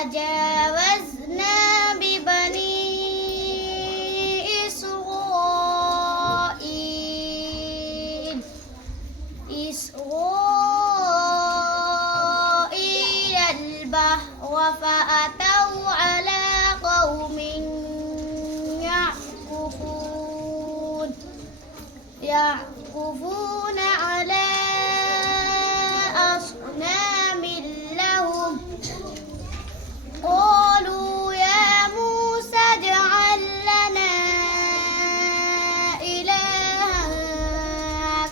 वजावज़ना बिबनी إسرائيل البحر فأتوا على قوم يعكفون على أصنام لهم قالوا يا موسى اجعل لنا إلها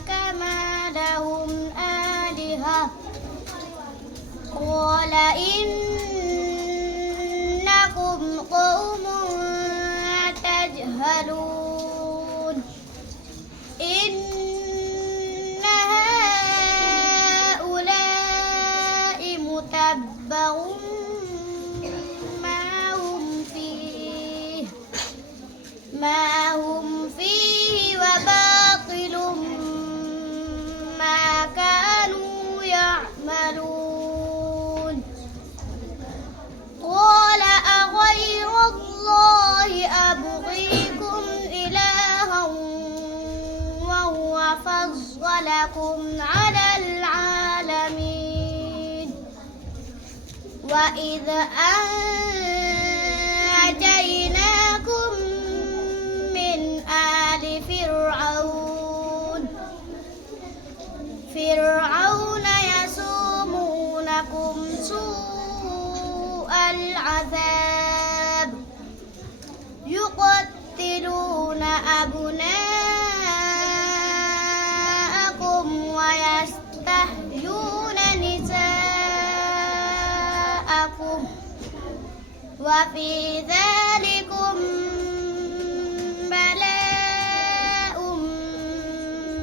كما لهم آلهة قال إنكم قوم تجهلون إن هؤلاء متبر ما هم فيه وباطل ما كانوا يعملون قال أغير الله أبغيكم إلها وهو فضلكم على العالمين وإذ أنجيناكم من آل فرعون يسومونكم سوء العذاب يقتلون أبناءكم ويستحيون نساءكم وفي ذلكم بلاء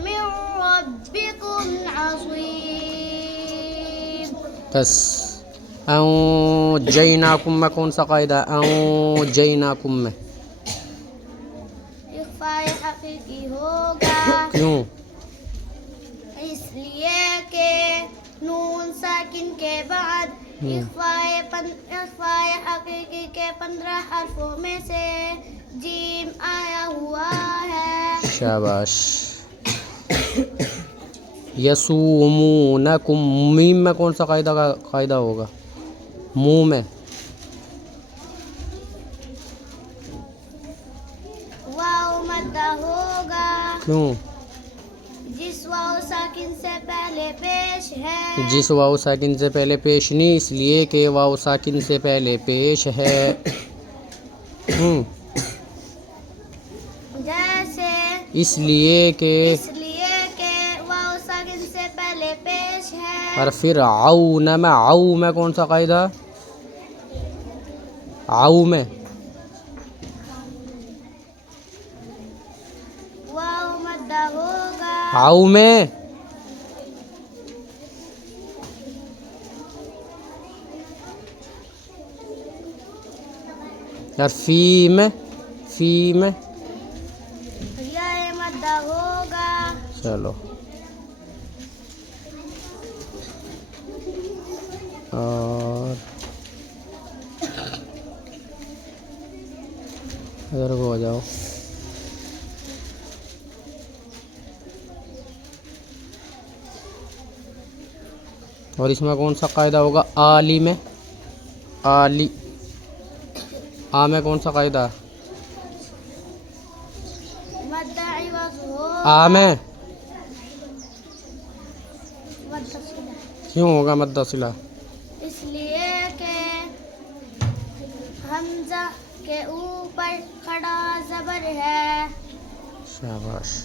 من ربكم عظيم بس أنجيناكم में कौन सा कायदा أنجيناكم में इख्फा हकीकी होगा क्यों इसलिए कि नून साकिन के बाद इख्फा हकीकी के 15 हर्फों में से जीम आया हुआ है शाबाश यसूमूनकुम मीम में कौन सा कायदा होगा मुंह में वाव मद्दा होगा क्यों जिस वाव साकिन से पहले पेश है जिस वाव साकिन से पहले पेश नहीं इसलिए कि वाव साकिन से पहले पेश है जैसे इसलिए कि वाव साकिन से पहले पेश है और फिर आऊ में कौन सा कायदा आऊ में वाव मद्दा होगा आऊ में यार फी में या मद्दा होगा चलो और इधर को हो जाओ और इसमें कौन सा कायदा होगा आली में आली आ में कौन सा कायदा मद्दा इवज़ हो आ में मद्दा सिला क्यों होगा मद्दा सिला इसलिए कि हमजा के ऊपर खड़ा ज़बर है शाबाश